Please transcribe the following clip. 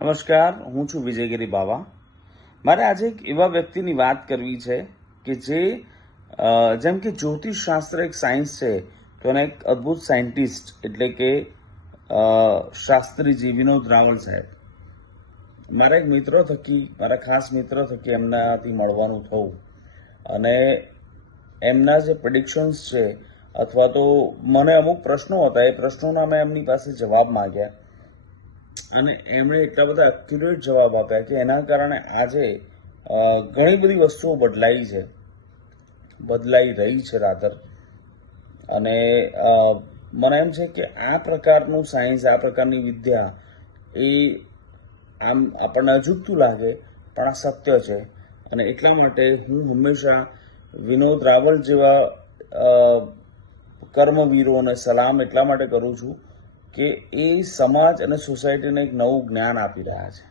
નમસ્કાર, હું છું વિજયગીરી બાવા. મારે આજે એક એવા વ્યક્તિની વાત કરવી છે કે જે જેમ કે જ્યોતિષશાસ્ત્ર એક સાયન્સ છે, તો એને એક અદ્ભુત સાયન્ટિસ્ટ એટલે કે શાસ્ત્રીજી વિનોદ રાવલ સાહેબ. મારા એક મિત્રો થકી, મારા ખાસ મિત્રો થકી એમનાથી મળવાનું થયું અને એમના જે પ્રેડિક્શન્સ છે અથવા તો મને અમુક પ્રશ્નો હતા, એ પ્રશ્નોના મેં એમની પાસે જવાબ માંગ્યા અને એમણે એટલા બધા એક્યુરેટ જવાબ આપ્યા કે એના કારણે આજે ઘણી બધી વસ્તુઓ બદલાઈ રહી છે રાધર. અને મને એમ છે કે આ પ્રકારનું સાયન્સ, આ પ્રકારની વિદ્યા એ આમ આપણને અજુગતું લાગે પણ આ સત્ય છે. અને એટલા માટે હું હંમેશા વિનોદ રાવલ જેવા કર્મવીરોને સલામ એટલા માટે કરું છું કે એ સમાજ અને સોસાયટીને એક નવું જ્ઞાન આપી રહ્યા છે.